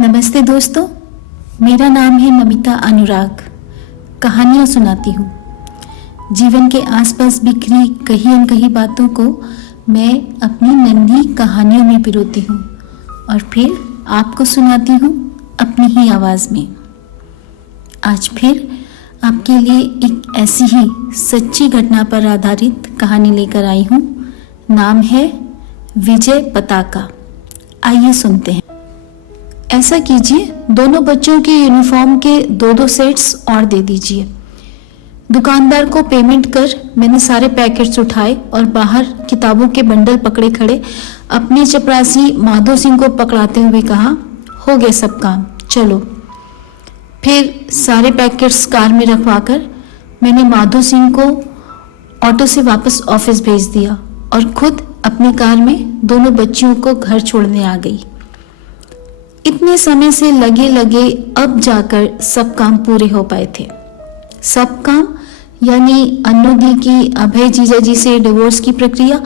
नमस्ते दोस्तों, मेरा नाम है नमिता अनुराग। कहानियाँ सुनाती हूँ। जीवन के आसपास बिखरी कहीं अनकहीं बातों को मैं अपनी नन्ही कहानियों में पिरोती हूँ और फिर आपको सुनाती हूँ अपनी ही आवाज़ में। आज फिर आपके लिए एक ऐसी ही सच्ची घटना पर आधारित कहानी लेकर आई हूँ। नाम है विजय पताका। आइए सुनते हैं। ऐसा कीजिए, दोनों बच्चों के यूनिफॉर्म के दो सेट्स और दे दीजिए। दुकानदार को पेमेंट कर मैंने सारे पैकेट्स उठाए और बाहर किताबों के बंडल पकड़े खड़े अपने चपरासी माधो सिंह को पकड़ाते हुए कहा, हो गए सब काम, चलो। फिर सारे पैकेट्स कार में रखवाकर मैंने माधो सिंह को ऑटो से वापस ऑफिस भेज दिया और खुद अपनी कार में दोनों बच्चियों को घर छोड़ने आ गई। इतने समय से लगे लगे अब जाकर सब काम पूरे हो पाए थे। सब काम यानी अन्नोदी की अभय जीजाजी से डिवोर्स की प्रक्रिया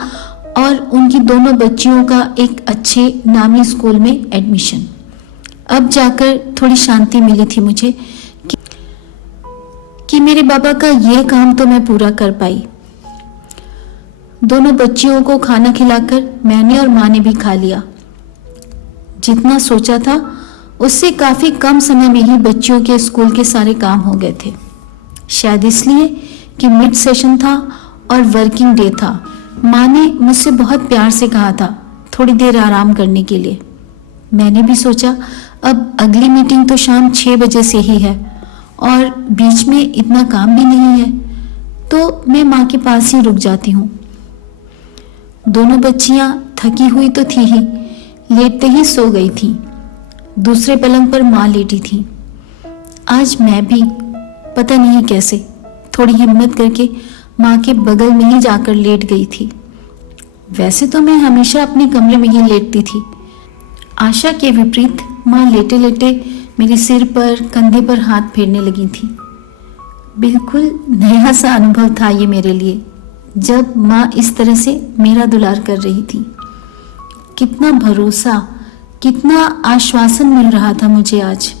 और उनकी दोनों बच्चियों का एक अच्छे नामी स्कूल में एडमिशन। अब जाकर थोड़ी शांति मिली थी मुझे कि मेरे बाबा का यह काम तो मैं पूरा कर पाई। दोनों बच्चियों को खाना खिलाकर मैंने और माँ ने भी खा लिया। जितना सोचा था उससे काफी कम समय में ही बच्चियों के स्कूल के सारे काम हो गए थे। शायद इसलिए कि मिड सेशन था और वर्किंग डे था। माँ ने मुझसे बहुत प्यार से कहा था थोड़ी देर आराम करने के लिए। मैंने भी सोचा अब अगली मीटिंग तो शाम 6 बजे से ही है और बीच में इतना काम भी नहीं है, तो मैं माँ के पास ही रुक जाती हूँ। दोनों बच्चियां थकी हुई तो थी ही, लेटते ही सो गई थी। दूसरे पलंग पर माँ लेटी थी। आज मैं भी पता नहीं कैसे थोड़ी हिम्मत करके माँ के बगल में ही जाकर लेट गई थी। वैसे तो मैं हमेशा अपने कमरे में ही लेटती थी। आशा के विपरीत माँ लेटे लेटे मेरे सिर पर कंधे पर हाथ फेरने लगी थी। बिल्कुल नया सा अनुभव था ये मेरे लिए, जब माँ इस तरह से मेरा दुलार कर रही थी। कितना भरोसा, कितना आश्वासन मिल रहा था मुझे आज,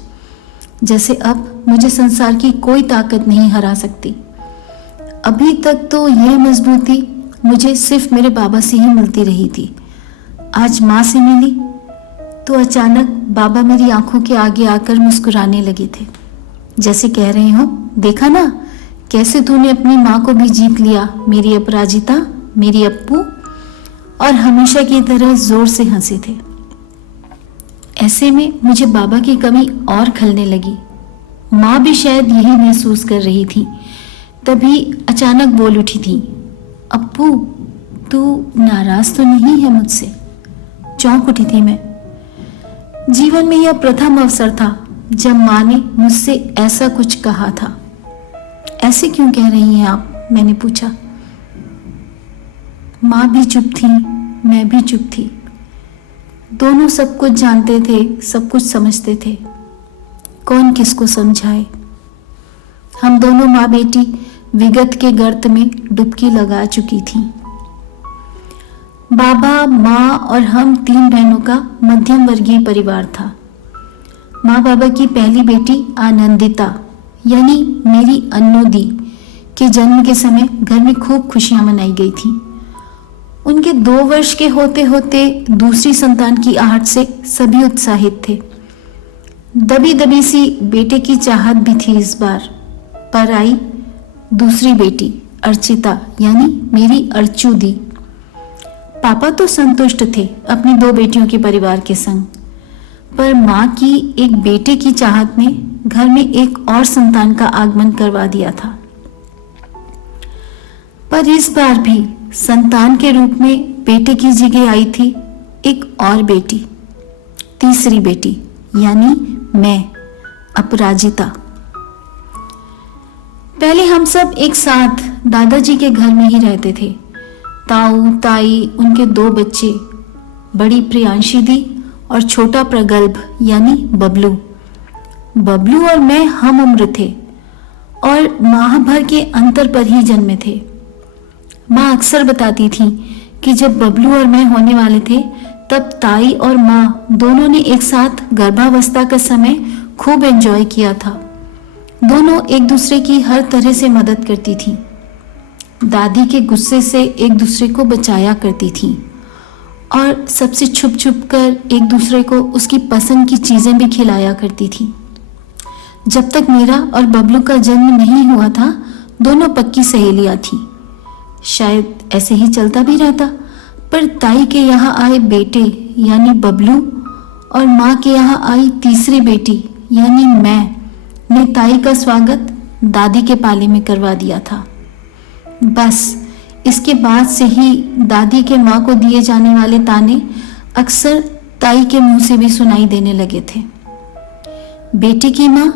जैसे अब मुझे संसार की कोई ताकत नहीं हरा सकती। अभी तक तो यह मजबूती मुझे सिर्फ मेरे बाबा से ही मिलती रही थी। आज माँ से मिली तो अचानक बाबा मेरी आंखों के आगे आकर मुस्कुराने लगे थे, जैसे कह रहे हो, देखा ना कैसे तूने अपनी माँ को भी जीत लिया, मेरी अपराजिता, मेरी अप्पू। और हमेशा की तरह जोर से हंसे थे। ऐसे में मुझे बाबा की कमी और खलने लगी। माँ भी शायद यही महसूस कर रही थी। तभी अचानक बोल उठी थी, अप्पू तू नाराज तो नहीं है मुझसे? चौंक उठी थी मैं। जीवन में यह प्रथम अवसर था जब माँ ने मुझसे ऐसा कुछ कहा था। ऐसे क्यों कह रही हैं आप? मैंने पूछा। माँ भी चुप थी, मैं भी चुप थी। दोनों सब कुछ जानते थे, सब कुछ समझते थे। कौन किसको समझाए? हम दोनों माँ बेटी विगत के गर्त में डुबकी लगा चुकी थी। बाबा, माँ और हम 3 बहनों का मध्यम वर्गीय परिवार था। माँ बाबा की पहली बेटी आनंदिता यानी मेरी अन्नोदी के जन्म के समय घर में खूब खुशियां मनाई गई थी। उनके 2 वर्ष के होते होते दूसरी संतान की आहट से सभी उत्साहित थे। दबी दबी सी बेटे की चाहत भी थी इस बार, पर आई दूसरी बेटी अर्चिता यानी मेरी अर्चू दी। पापा तो संतुष्ट थे अपनी 2 बेटियों के परिवार के संग, पर माँ की एक बेटे की चाहत ने घर में एक और संतान का आगमन करवा दिया था। पर इस बार भी संतान के रूप में बेटे की जगह आई थी एक और बेटी, तीसरी बेटी यानी मैं, अपराजिता। पहले हम सब एक साथ दादाजी के घर में ही रहते थे। ताऊ, ताई, उनके 2 बच्चे, बड़ी प्रियांशी दी और छोटा प्रगल्भ यानी बबलू। बबलू और मैं हम उम्र थे और माह भर के अंतर पर ही जन्मे थे। माँ अक्सर बताती थी कि जब बबलू और मैं होने वाले थे तब ताई और माँ दोनों ने एक साथ गर्भावस्था का समय खूब एंजॉय किया था। दोनों एक दूसरे की हर तरह से मदद करती थी। दादी के गुस्से से एक दूसरे को बचाया करती थी और सबसे छुप छुप कर एक दूसरे को उसकी पसंद की चीज़ें भी खिलाया करती थी। जब तक मेरा और बबलू का जन्म नहीं हुआ था, दोनों पक्की सहेलियां थीं। शायद ऐसे ही चलता भी रहता, पर ताई के यहाँ आए बेटे यानी बबलू और माँ के यहाँ आई तीसरी बेटी यानी मैं ने ताई का स्वागत दादी के पाले में करवा दिया था। बस इसके बाद से ही दादी के माँ को दिए जाने वाले ताने अक्सर ताई के मुंह से भी सुनाई देने लगे थे। बेटी की माँ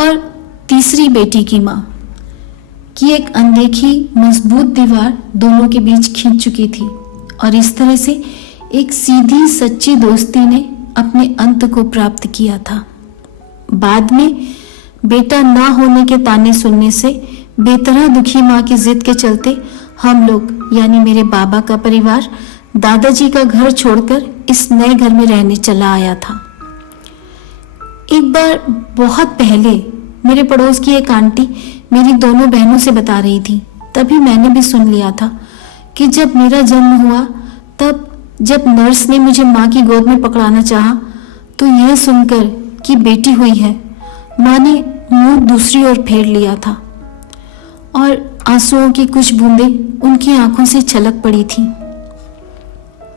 और तीसरी बेटी की माँ की एक अनदेखी मजबूत दीवार दोनों के बीच खिंच चुकी थी और इस तरह से एक सीधी सच्ची दोस्ती ने अपने अंत को प्राप्त किया था। बाद में बेटा ना होने के ताने सुनने से बेतरह दुखी माँ की जिद के चलते हम लोग यानी मेरे बाबा का परिवार दादाजी का घर छोड़कर इस नए घर में रहने चला आया था। एक बार बहुत पहले मेरे पड़ोस की एक आंटी मेरी दोनों बहनों से बता रही थी, तभी मैंने भी सुन लिया था कि जब मेरा जन्म हुआ तब जब नर्स ने मुझे माँ की गोद में पकड़ाना चाहा तो यह सुनकर कि बेटी हुई है, माँ ने मुंह दूसरी ओर फेर लिया था और आंसुओं की कुछ बूंदें उनकी आंखों से छलक पड़ी थी।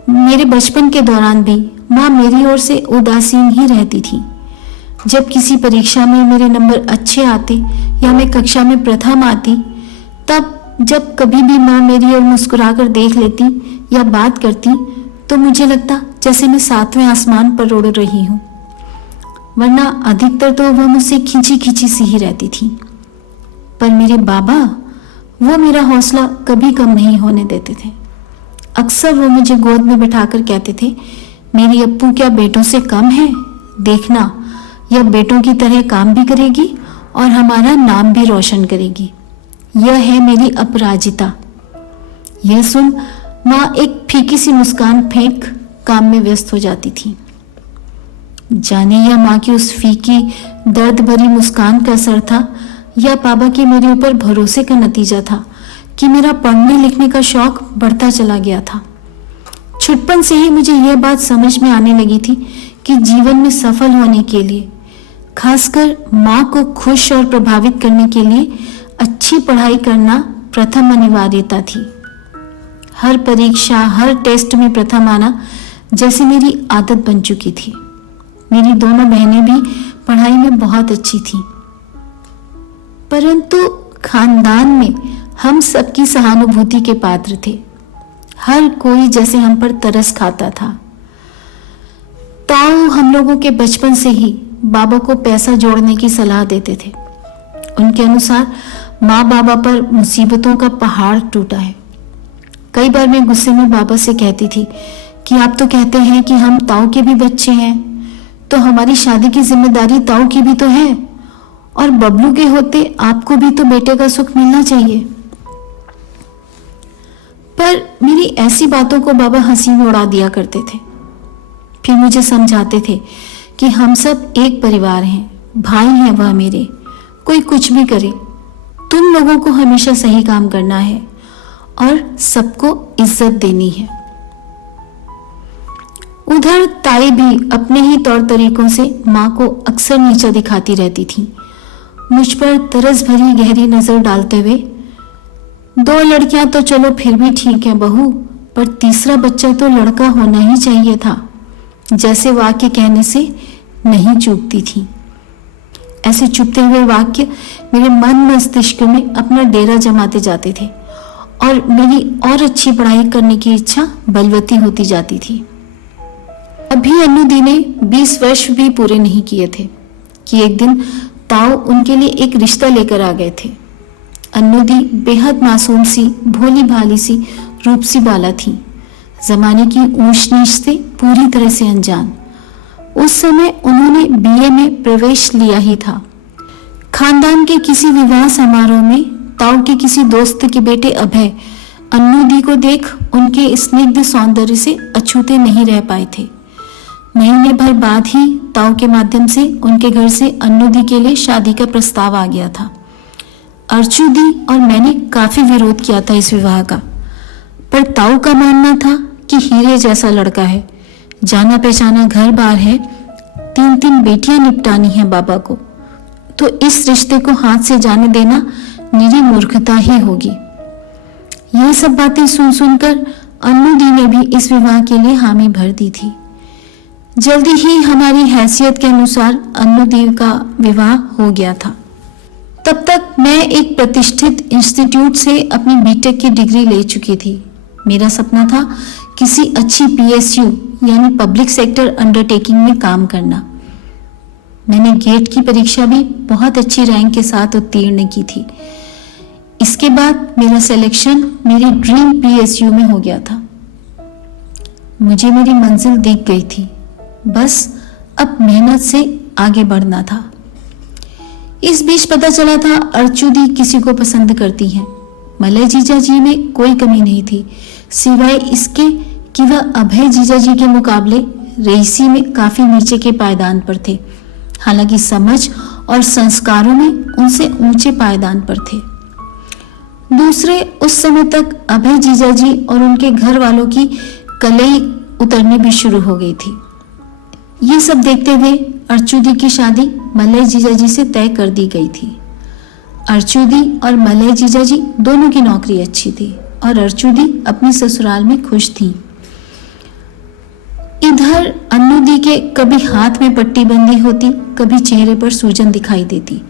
मेरे बचपन के दौरान भी माँ मेरी ओर से उदासीन ही रहती थी। जब किसी परीक्षा में मेरे नंबर अच्छे आते या मैं कक्षा में प्रथम आती, तब जब कभी भी माँ मेरी ओर मुस्कुराकर देख लेती या बात करती तो मुझे लगता जैसे मैं 7वें आसमान पर उड़ रही हूँ, वरना अधिकतर तो वह मुझसे खींची खींची सी ही रहती थी। पर मेरे बाबा वो मेरा हौसला कभी कम नहीं होने देते थे। अक्सर वो मुझे गोद में बिठाकर कहते थे, मेरी अप्पू क्या बेटों से कम है, देखना यह बेटों की तरह काम भी करेगी और हमारा नाम भी रोशन करेगी। यह है मेरी अपराजिता। यह सुन माँ एक फीकी सी मुस्कान फेंक काम में व्यस्त हो जाती थी। जाने यह माँ की उस फीकी दर्द भरी मुस्कान का असर था या बाबा के मेरे ऊपर भरोसे का नतीजा था कि मेरा पढ़ने लिखने का शौक बढ़ता चला गया था। छुटपन से ही मुझे यह बात समझ में आने लगी थी कि जीवन में सफल होने के लिए, खासकर माँ को खुश और प्रभावित करने के लिए अच्छी पढ़ाई करना प्रथम अनिवार्यता थी। हर परीक्षा, हर टेस्ट में प्रथम आना जैसे मेरी आदत बन चुकी थी। मेरी दोनों बहनें भी पढ़ाई में बहुत अच्छी थीं, परंतु खानदान में हम सबकी सहानुभूति के पात्र थे। हर कोई जैसे हम पर तरस खाता था। ताऊ हम लोगों के बचपन से ही बाबा को पैसा जोड़ने की सलाह देते थे। उनके अनुसार माँ बाबा पर मुसीबतों का पहाड़ टूटा है। कई बार मैं गुस्से में बाबा से कहती थी कि आप तो कहते हैं कि हम ताऊ के भी बच्चे हैं, तो हमारी शादी की जिम्मेदारी ताऊ की भी तो है, और बबलू के होते आपको भी तो बेटे का सुख मिलना चाहिए। पर मेरी ऐसी बातों को बाबा हंसी में उड़ा दिया करते थे। फिर मुझे समझाते थे कि हम सब एक परिवार हैं, भाई हैं वह मेरे, कोई कुछ भी करे, तुम लोगों को हमेशा सही काम करना है और सबको इज्जत देनी है। उधर ताई भी अपने ही तौर तरीकों से माँ को अक्सर नीचा दिखाती रहती थी, मुझ पर तरस भरी गहरी नजर डालते हुए। 2 लड़कियां तो चलो फिर भी ठीक है बहू, पर तीसरा बच्चा तो लड़का होना ही चाहिए था, जैसे वाक्य कहने से नहीं चूकती थी। ऐसे चुपते हुए वाक्य मेरे मन मस्तिष्क में अपना डेरा जमाते जाते थे और मेरी और अच्छी पढ़ाई करने की इच्छा बलवती होती जाती थी। अभी अन्नूदी ने 20 वर्ष भी पूरे नहीं किए थे कि एक दिन ताऊ उनके लिए एक रिश्ता लेकर आ गए थे। अन्नूदी बेहद मासूम सी, भोली भाली सी, रूप सी बाला थी, जमाने की ऊंच नीच से पूरी तरह से अनजान। उस समय उन्होंने बीए में प्रवेश लिया ही था। खानदान के किसी विवाह समारोह में ताऊ के किसी दोस्त के बेटे अभय अन्नू दी को देख उनके स्निग्ध सौंदर्य से अछूते नहीं रह पाए थे। महीने भर बाद ही ताऊ के माध्यम से उनके घर से अन्नू दी के लिए शादी का प्रस्ताव आ गया था। अर्चू दी और मैंने काफी विरोध किया था इस विवाह का, पर ताऊ का मानना था कि हीरे जैसा लड़का है, जाना पहचाना घर बार है, 3 बेटियां निपटानी है बाबा को, तो इस रिश्ते को हाथ से जाने देना निरी मूर्खता ही होगी। यह सब बातें सुन सुनकर अन्नू दी ने भी इस विवाह के लिए हामी भर दी थी। जल्दी ही हमारी हैसियत के अनुसार अन्नू दी का विवाह हो गया था। तब तक मैं एक प्रतिष्ठित इंस्टीट्यूट से अपनी बीटेक की डिग्री ले चुकी थी। मेरा सपना था किसी अच्छी पीएसयू यानी पब्लिक सेक्टर अंडरटेकिंग में काम करना। मैंने गेट की परीक्षा भी बहुत अच्छी रैंक के साथ उत्तीर्ण की थी। इसके बाद मेरा सिलेक्शन मेरी ड्रीम पीएसयू में हो गया था। मुझे मेरी मंजिल दिख गई थी, बस अब मेहनत से आगे बढ़ना था। इस बीच पता चला था अर्चू दी किसी को पसंद करती हैं। मलय जीजा जी में कोई कमी नहीं थी, सिवाय इसके कि वह अभय जीजा जी के मुकाबले रईसी में काफी नीचे के पायदान पर थे। हालांकि समझ और संस्कारों में उनसे ऊंचे पायदान पर थे। दूसरे, उस समय तक अभय जीजा जी और उनके घर वालों की कलई उतरनी भी शुरू हो गई थी। ये सब देखते हुए अर्चू दी की शादी मलय जीजा जी से तय कर दी गई थी। अर्चू दी और मलय जीजा जी दोनों की नौकरी अच्छी थी और अर्चू दी अपनी ससुराल में खुश थी। इधर अन्नू दी के कभी हाथ में पट्टी बंधी होती, कभी चेहरे पर सूजन दिखाई देती।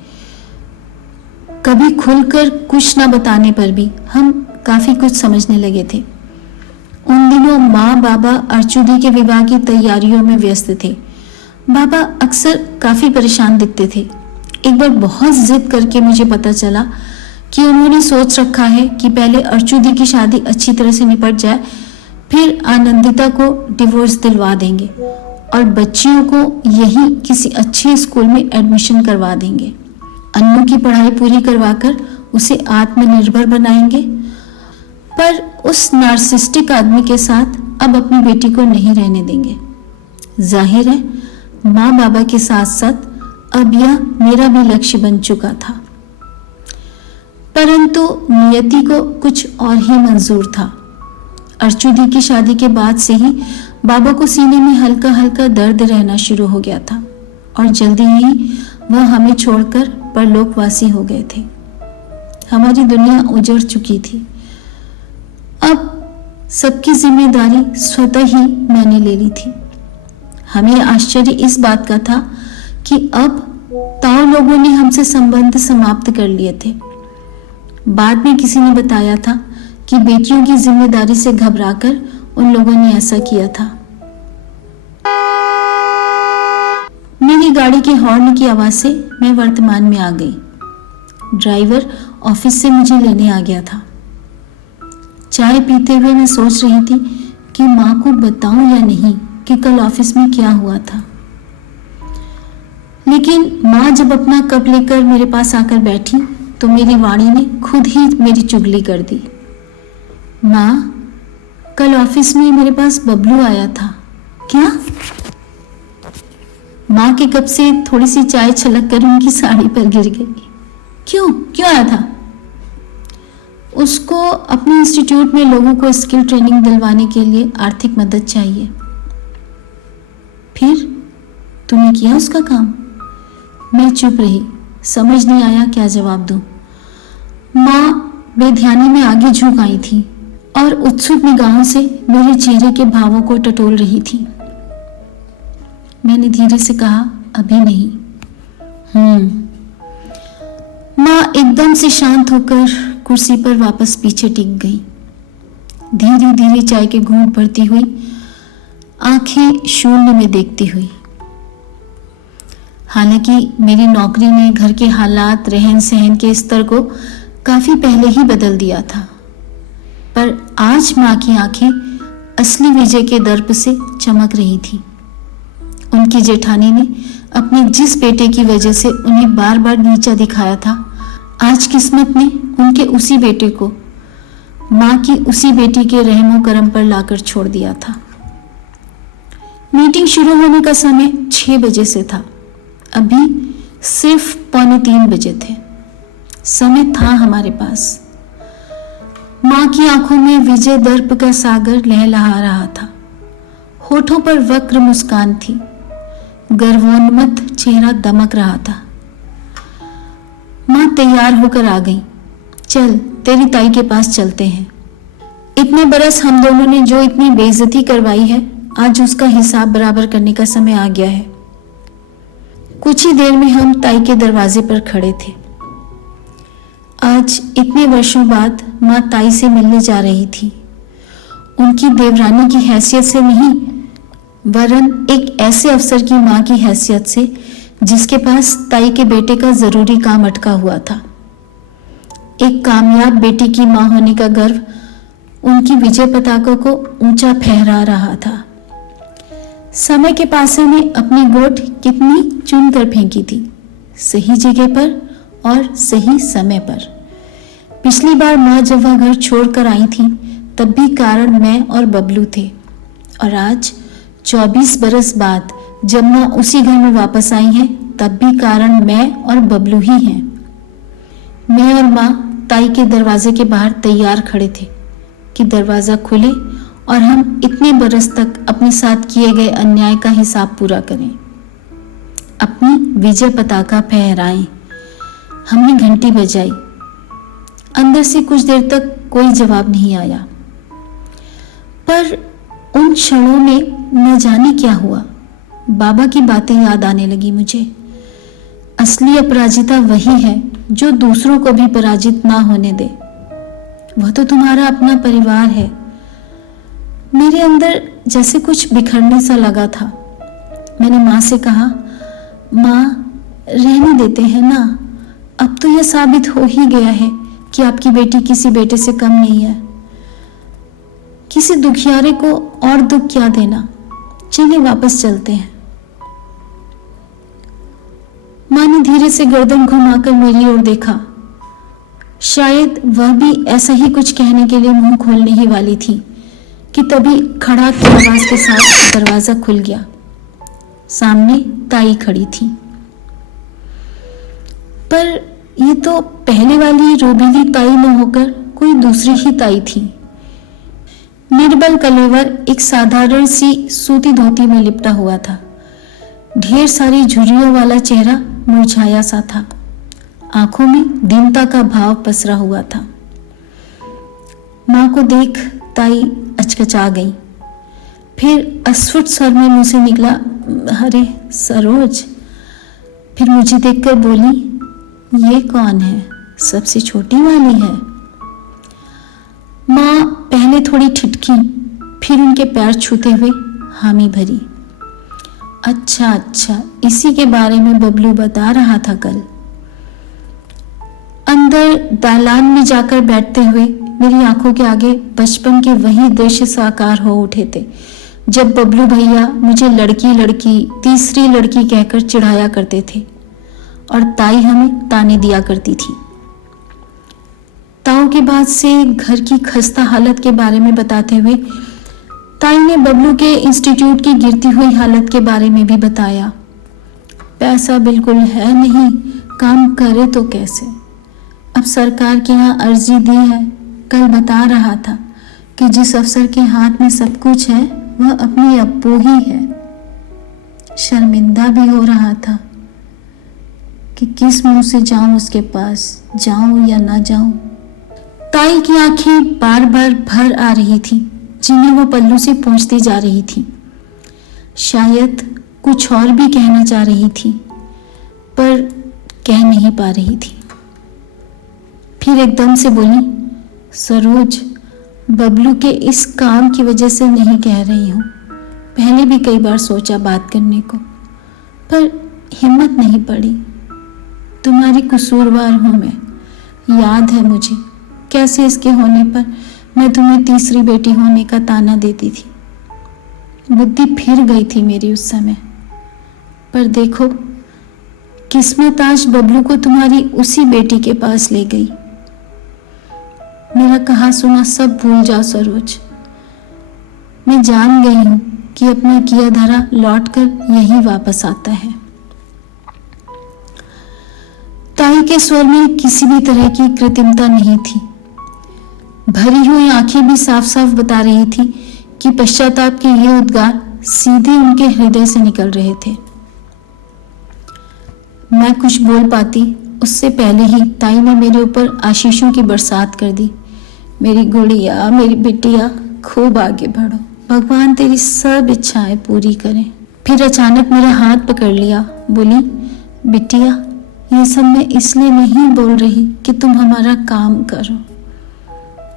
कभी खुलकर कुछ न बताने पर भी हम काफी कुछ समझने लगे थे। उन दिनों माँ बाबा अर्चू दी के विवाह की तैयारियों में व्यस्त थे। बाबा अक्सर काफी परेशान दिखते थे। एक बार बहुत जिद करके मुझे पता चला कि उन्होंने सोच रखा है कि पहले अर्चू दी की शादी अच्छी तरह से निपट जाए, फिर आनंदिता को डिवोर्स दिलवा देंगे और बच्चियों को यही किसी अच्छे स्कूल में एडमिशन करवा देंगे। अन्नू की पढ़ाई पूरी करवाकर उसे आत्मनिर्भर बनाएंगे। पर उस नार्सिस्टिक आदमी के साथ अब अपनी बेटी को नहीं रहने देंगे। जाहिर है माँ बाबा के साथ साथ अब यह मेरा भी लक्ष्य बन चुका था। परंतु नियति को कुछ और ही मंजूर था। अर्चू दी की शादी के बाद से ही बाबा को सीने में हल्का हल्का दर्द रहना शुरू हो गया था और जल्दी ही वह हमें छोड़कर परलोकवासी हो गए थे। हमारी दुनिया उजड़ चुकी थी। अब सबकी जिम्मेदारी स्वतः ही मैंने ले ली थी। हमें आश्चर्य इस बात का था कि अब ताऊ लोगों ने हमसे संबंध समाप्त कर लिए थे। बाद में किसी ने बताया था कि बेटियों की जिम्मेदारी से घबराकर उन लोगों ने ऐसा किया था। मेरी गाड़ी के हॉर्न की आवाज से मैं वर्तमान में आ गई। ड्राइवर ऑफिस से मुझे लेने आ गया था। चाय पीते हुए मैं सोच रही थी कि माँ को बताऊं या नहीं कि कल ऑफिस में क्या हुआ था। लेकिन माँ जब अपना कप लेकर मेरे पास आकर बैठी तो मेरी वाणी ने खुद ही मेरी चुगली कर दी। माँ, कल ऑफिस में मेरे पास बबलू आया था। क्या? माँ के कप से थोड़ी सी चाय छलक कर उनकी साड़ी पर गिर गई। क्यों आया था? उसको अपने इंस्टीट्यूट में लोगों को स्किल ट्रेनिंग दिलवाने के लिए आर्थिक मदद चाहिए। फिर तूने किया उसका काम? मैं चुप रही, समझ नहीं आया क्या जवाब दूं। माँ बेध्यानी में आगे झुक आई थी और उत्सुक निगाहों से मेरे चेहरे के भावों को टटोल रही थी। मैंने धीरे से कहा, अभी नहीं। माँ एकदम से शांत होकर कुर्सी पर वापस पीछे टिक गई। धीरे धीरे चाय के घूंट भरती हुई, आंखें शून्य में देखती हुई। हालांकि मेरी नौकरी ने घर के हालात, रहन सहन के स्तर को काफी पहले ही बदल दिया था, पर आज माँ की आंखें असली विजय के दर्प से चमक रही थी। उनकी जेठानी ने अपने जिस बेटे की वजह से उन्हें बार बार नीचा दिखाया था, आज किस्मत ने उनके उसी बेटे को माँ की उसी बेटी के रहमो करम पर लाकर छोड़ दिया था। मीटिंग शुरू होने का समय 6 बजे से था। अभी सिर्फ 2:45 बजे थे। समय था हमारे पास। माँ की आंखों में विजय दर्प का सागर लहलहा रहा था। होठों पर वक्र मुस्कान थी। गर्वोन्मत्त चेहरा दमक रहा था। माँ तैयार होकर आ गई। चल, तेरी ताई के पास चलते हैं। इतने बरस हम दोनों ने जो इतनी बेइज्जती करवाई है, आज उसका हिसाब बराबर करने का समय आ गया है। कुछ ही देर में हम ताई के दरवाजे पर खड़े थे। आज इतने वर्षों बाद माँ ताई से मिलने जा रही थी। उनकी देवरानी की हैसियत से नहीं, वरन एक ऐसे अफसर की माँ की हैसियत से जिसके पास ताई के बेटे का जरूरी काम अटका हुआ था। एक कामयाब बेटी की माँ होने का गर्व उनकी विजय पताका को ऊंचा फहरा रहा था। समय के पासे ने अपनी गोट कितनी चुन कर फेंकी थी, सही जगह पर और सही समय पर। पिछली बार माँ जब वह घर छोड़कर आई थी, तब भी कारण मैं और बबलू थे, और आज 24 बरस बाद जब माँ उसी घर में वापस आई हैं, तब भी कारण मैं और बबलू ही हैं। मैं और माँ ताई के दरवाजे के बाहर तैयार खड़े थे कि दरवाजा खुले और हम इतने बरस तक अपने साथ किए गए अन्याय का हिसाब पूरा करें, अपनी विजय पताका फहराएं। हमने घंटी बजाई। अंदर से कुछ देर तक कोई जवाब नहीं आया, पर उन क्षणों में न जाने क्या हुआ, बाबा की बातें याद आने लगी मुझे। असली अपराजिता वही है जो दूसरों को भी पराजित ना होने दे। वह तो तुम्हारा अपना परिवार है। मेरे अंदर जैसे कुछ बिखरने सा लगा था। मैंने माँ से कहा, माँ, रहने देते हैं ना, अब तो यह साबित हो ही गया है कि आपकी बेटी किसी बेटे से कम नहीं है। किसी दुखियारे को और दुख क्या देना, चलिए वापस चलते हैं। माँ ने धीरे से गर्दन घुमाकर मेरी ओर देखा। शायद वह भी ऐसा ही कुछ कहने के लिए मुंह खोलने ही वाली थी कि तभी खड़ाक की आवाज के साथ दरवाजा खुल गया। सामने ताई खड़ी थी, पर ये तो पहले वाली रोबीली ताई न होकर कोई दूसरी ही ताई थी। निर्बल कलेवर एक साधारण सी सूती धोती में लिपटा हुआ था। ढेर सारी झुर्रियों वाला चेहरा मुरझाया सा था। आंखों में दीनता का भाव पसरा हुआ था। माँ को देख ताई अचकचा गई। फिर अस्फुट स्वर में मुंह से निकला, अरे सरोज। फिर मुझे देखकर बोली, ये कौन है? सबसे छोटी वाली है। माँ पहले थोड़ी ठिठकी, फिर उनके पैर छूते हुए हामी भरी। अच्छा, इसी के बारे में बबलू बता रहा था कल। अंदर दालान में जाकर बैठते हुए मेरी आंखों के आगे बचपन के वही दृश्य साकार हो उठे थे, जब बबलू भैया मुझे लड़की तीसरी लड़की कहकर चिढ़ाया करते थे और ताई हमें ताने दिया करती थी। ताऊ के बाद से घर की खस्ता हालत के बारे में बताते हुए ताई ने बबलू के इंस्टीट्यूट की गिरती हुई हालत के बारे में भी बताया। पैसा बिल्कुल है नहीं, काम करे तो कैसे। अब सरकार के यहाँ अर्जी दी है। कल बता रहा था कि जिस अफसर के हाथ में सब कुछ है वह अपनी अप्पू ही है। शर्मिंदा भी हो रहा था कि किस मुंह से जाऊं उसके पास, जाऊं या ना जाऊं। ताई की आंखें बार बार भर आ रही थी, जिन्हें वो पल्लू से पोंछती जा रही थी। शायद कुछ और भी कहना चाह रही थी, पर कह नहीं पा रही थी। फिर एकदम से बोली, सरोज, बबलू के इस काम की वजह से नहीं कह रही हूँ। पहले भी कई बार सोचा बात करने को, पर हिम्मत नहीं पड़ी। तुम्हारी कसूरवार हूँ मैं। याद है मुझे कैसे इसके होने पर मैं तुम्हें तीसरी बेटी होने का ताना देती थी। बुद्धि फिर गई थी मेरी उस समय। पर देखो, किस्मत आज बबलू को तुम्हारी उसी बेटी के पास ले गई। मेरा कहा सुना सब भूल जाओ सरोज। मैं जान गई हूं कि अपना किया धरा लौटकर यही वापस आता है। ताई के स्वर में किसी भी तरह की कृत्रिमता नहीं थी। भरी हुई आंखें भी साफ साफ बता रही थी कि पश्चाताप के ये उद्गार सीधे उनके हृदय से निकल रहे थे। मैं कुछ बोल पाती उससे पहले ही ताई ने मेरे ऊपर आशीषों की बरसात कर दी। मेरी गुड़िया, मेरी बिटिया, खूब आगे बढ़ो, भगवान तेरी सब इच्छाएं पूरी करें। फिर अचानक मेरा हाथ पकड़ लिया, बोली, बिटिया, ये सब मैं इसलिए नहीं बोल रही कि तुम हमारा काम करो,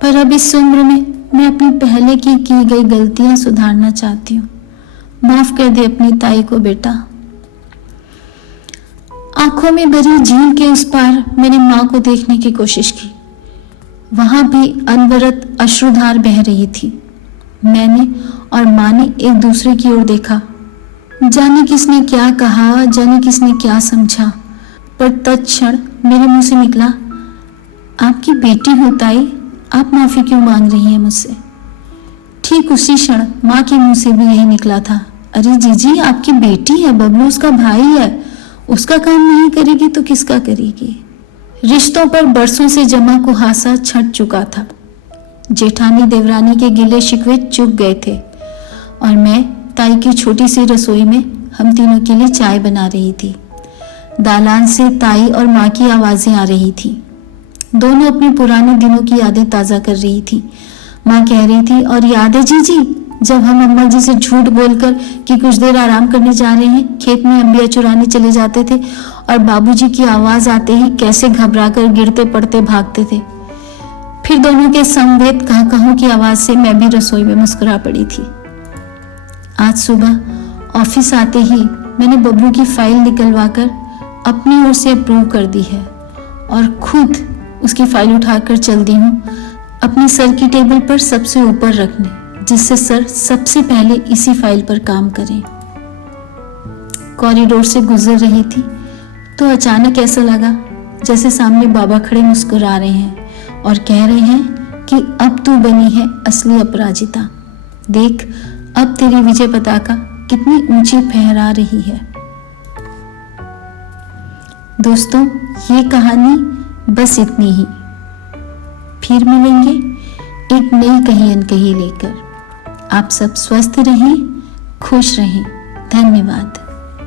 पर अब इस उम्र में मैं अपनी पहले की गई गलतियां सुधारना चाहती हूँ। माफ कर दे अपनी ताई को बेटा। आंखों में भरी झील के उस पार मैंने माँ को देखने की कोशिश की। वहां भी अनवरत अश्रुधार बह रही थी। मैंने और माँ ने एक दूसरे की ओर देखा। जाने किसने क्या कहा, जाने किसने क्या समझा, पर तत्क्षण मेरे मुंह से निकला, आपकी बेटी हूं ताई, आप माफी क्यों मांग रही हैं मुझसे। ठीक उसी क्षण माँ के मुंह से भी यही निकला था, अरे जीजी, आपकी बेटी है, बबलू उसका भाई है, उसका काम नहीं करेगी तो किसका करेगी। रिश्तों पर बरसों से जमा कुहासा छट चुका था। जेठानी देवरानी के गिले शिकवे चुक गए थे और मैं ताई की छोटी सी रसोई में हम तीनों के लिए चाय बना रही थी। दालान से ताई और माँ की आवाजें आ रही थी। दोनों अपने पुराने दिनों की यादें ताजा कर रही थी। माँ कह रही थी, और याद है जीजी जब हम अम्मा जी से झूठ बोलकर कि कुछ देर आराम करने जा रहे हैं, खेत में अंबिया चुराने चले जाते थे और बाबूजी की आवाज आते ही कैसे घबराकर गिरते पड़ते भागते थे। फिर दोनों के समवेत कहां की आवाज से मैं भी रसोई में मुस्कुरा पड़ी थी। आज सुबह ऑफिस आते ही मैंने बबलू की फाइल निकलवाकर अपनी ओर से अप्रूव कर दी है और खुद उसकी फाइल उठाकर चल दी हूँ अपनी सर की टेबल पर सबसे ऊपर रखने, जिससे सर सबसे पहले इसी फाइल पर काम करें। कॉरिडोर से गुजर रही थी तो अचानक ऐसा लगा जैसे सामने बाबा खड़े मुस्कुरा रहे हैं और कह रहे हैं कि अब तू बनी है असली अपराजिता। देख अब तेरी विजय पताका कितनी ऊंची फहरा रही है। दोस्तों, ये कहानी बस इतनी ही। फिर मिलेंगे एक नई कही अनकही लेकर। आप सब स्वस्थ रहें, खुश रहें। धन्यवाद।